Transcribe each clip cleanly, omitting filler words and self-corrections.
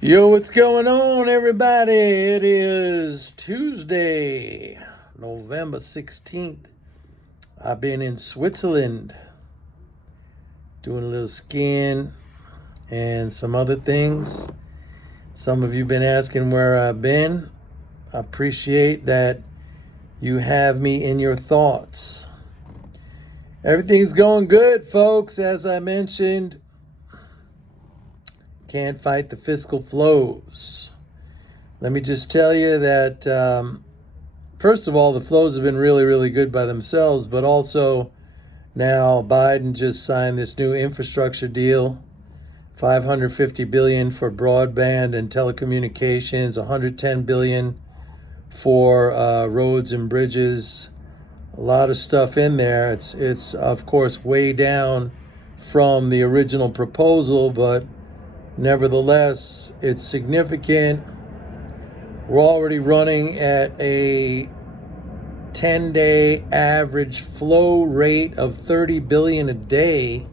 Yo, what's going on, everybody? It is Tuesday, November 16th. I've been in Switzerland doing a little skiing and some other things. Some of you been asking where I've been. I appreciate that you have me in your thoughts. Everything's going good, folks. As I mentioned, can't fight the fiscal flows. Let me just tell you that first of all, the flows have been really, really good by themselves, but also now Biden just signed this new infrastructure deal, $550 billion for broadband and telecommunications, $110 billion for roads and bridges. A lot of stuff in there. It's of course way down from the original proposal, but nevertheless, it's significant. We're already running at a 10-day average flow rate of 30 billion a day.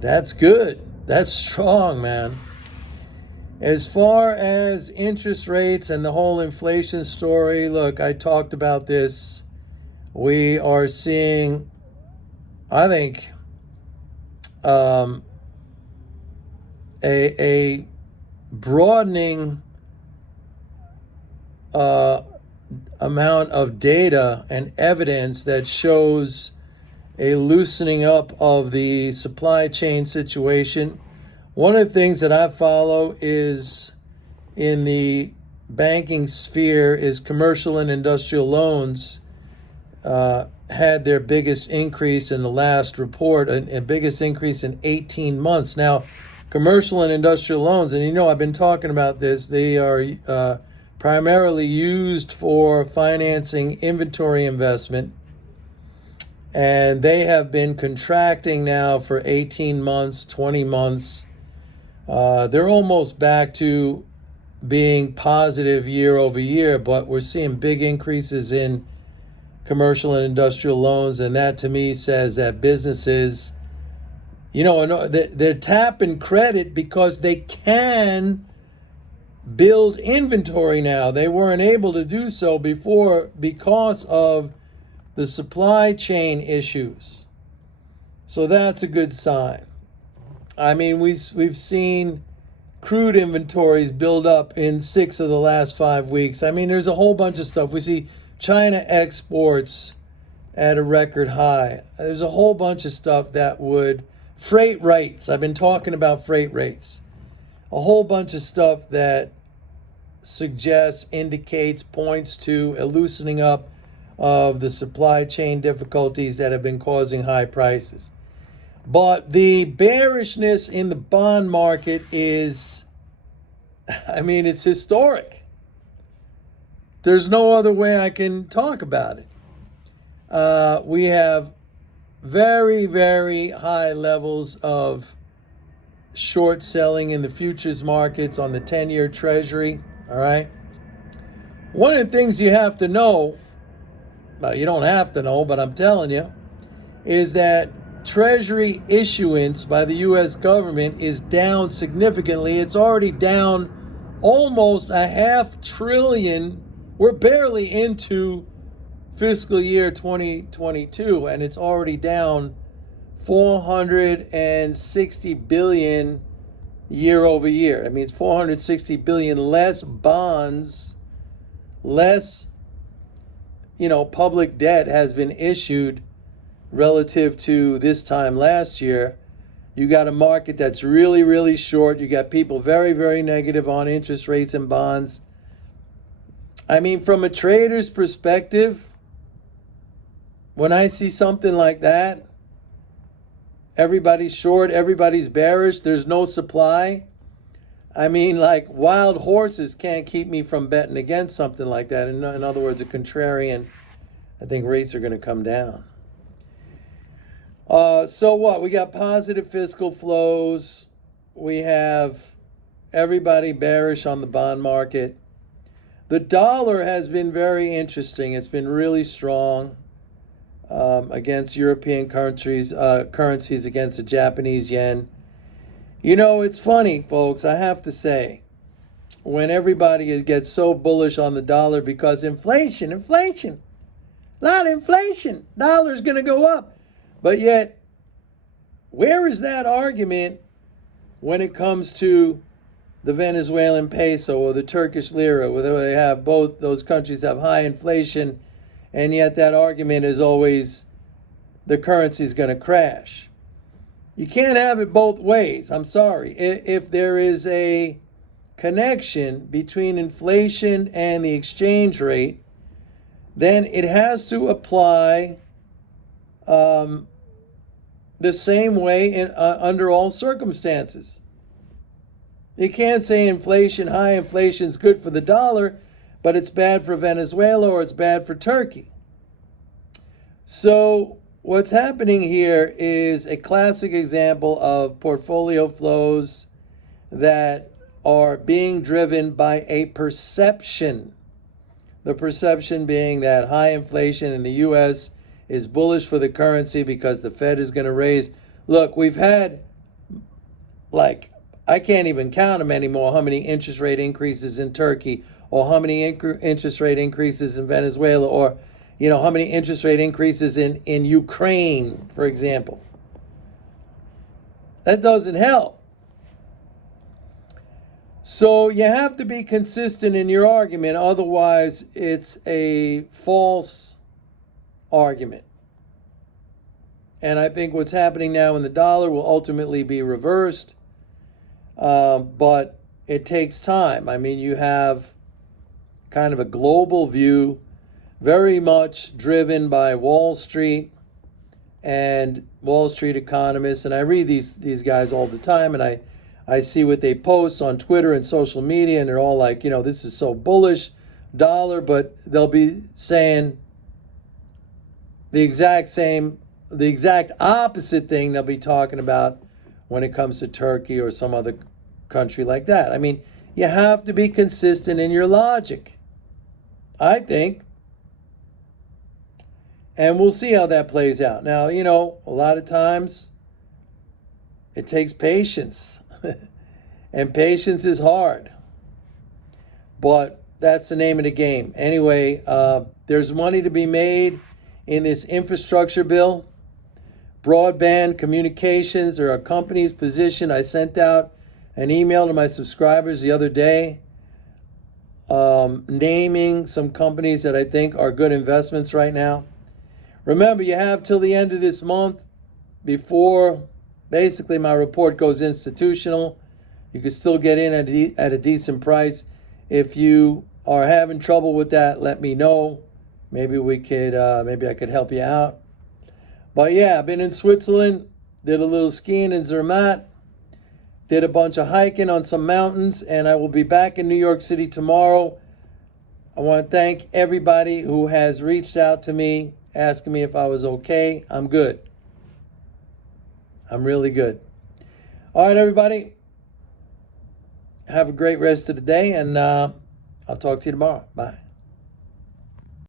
That's good. That's strong, man. As far as interest rates and the whole inflation story, look, I talked about this. We are seeing, I think, a broadening amount of data and evidence that shows a loosening up of the supply chain situation. One of the things that I follow is in the banking sphere is commercial and industrial loans had their biggest increase in the last report, a biggest increase in 18 months. Now, commercial and industrial loans, and I've been talking about this, they are primarily used for financing inventory investment, and they have been contracting now for 18 months, 20 months. They're almost back to being positive year over year, but we're seeing big increases in commercial and industrial loans, and that to me says that businesses, they're tapping credit because they can build inventory now. They weren't able to do so before because of the supply chain issues. So that's a good sign. I mean, we've seen crude inventories build up in 6 of the last 5 weeks. I mean, there's a whole bunch of stuff. We see China exports at a record high. There's a whole bunch of stuff that would, freight rates. I've been talking about freight rates. A whole bunch of stuff that suggests, indicates, points to a loosening up of the supply chain difficulties that have been causing high prices. But the bearishness in the bond market is, it's historic. There's no other way I can talk about it. We have very, very high levels of short selling in the futures markets on the 10-year Treasury. All right. One of the things you have to know, well, you don't have to know, but I'm telling you, is that Treasury issuance by the U.S. government is down significantly. It's already down almost $500 billion. We're barely into fiscal year 2022, and it's already down $460 billion year over year. It means $460 billion less bonds, less, public debt has been issued relative to this time last year. You got a market that's really, really short. You got people very, very negative on interest rates and bonds. From a trader's perspective, when I see something like that, everybody's short, everybody's bearish, there's no supply. Like wild horses can't keep me from betting against something like that. In other words, a contrarian, I think rates are going to come down. So what? We got positive fiscal flows. We have everybody bearish on the bond market. The dollar has been very interesting. It's been really strong against European currencies, against the Japanese yen. It's funny, folks, I have to say, when everybody gets so bullish on the dollar because inflation, a lot of inflation, dollar's going to go up. But yet, where is that argument when it comes to the Venezuelan peso or the Turkish lira, where they have both those countries have high inflation, and yet that argument is always the currency is going to crash? You can't have it both ways. I'm sorry. If there is a connection between inflation and the exchange rate, then it has to apply the same way under all circumstances. You can't say high inflation is good for the dollar, but it's bad for Venezuela or it's bad for Turkey. So what's happening here is a classic example of portfolio flows that are being driven by a perception. The perception being that high inflation in the U.S. is bullish for the currency because the Fed is going to raise. Look, we've had, I can't even count them anymore, how many interest rate increases in Turkey, or how many interest rate increases in Venezuela, or how many interest rate increases in Ukraine, for example. That doesn't help. So you have to be consistent in your argument, otherwise it's a false argument. And I think what's happening now in the dollar will ultimately be reversed. But it takes time. I mean, you have kind of a global view, very much driven by Wall Street and Wall Street economists. And I read these guys all the time, and I see what they post on Twitter and social media, and they're all like, this is so bullish, dollar, but they'll be saying the exact opposite thing they'll be talking about when it comes to Turkey or some other country like that. I mean, you have to be consistent in your logic, I think. And we'll see how that plays out. Now, a lot of times it takes patience. And patience is hard. But that's the name of the game. Anyway, there's money to be made in this infrastructure bill. Broadband communications, there are companies positioned. I sent out an email to my subscribers the other day naming some companies that I think are good investments right now. Remember, you have till the end of this month before basically my report goes institutional. You can still get in at a decent price. If you are having trouble with that, let me know. Maybe I could help you out. But yeah, I've been in Switzerland, did a little skiing in Zermatt, did a bunch of hiking on some mountains, and I will be back in New York City tomorrow. I want to thank everybody who has reached out to me, asking me if I was okay. I'm good. I'm really good. All right, everybody. Have a great rest of the day, and I'll talk to you tomorrow. Bye.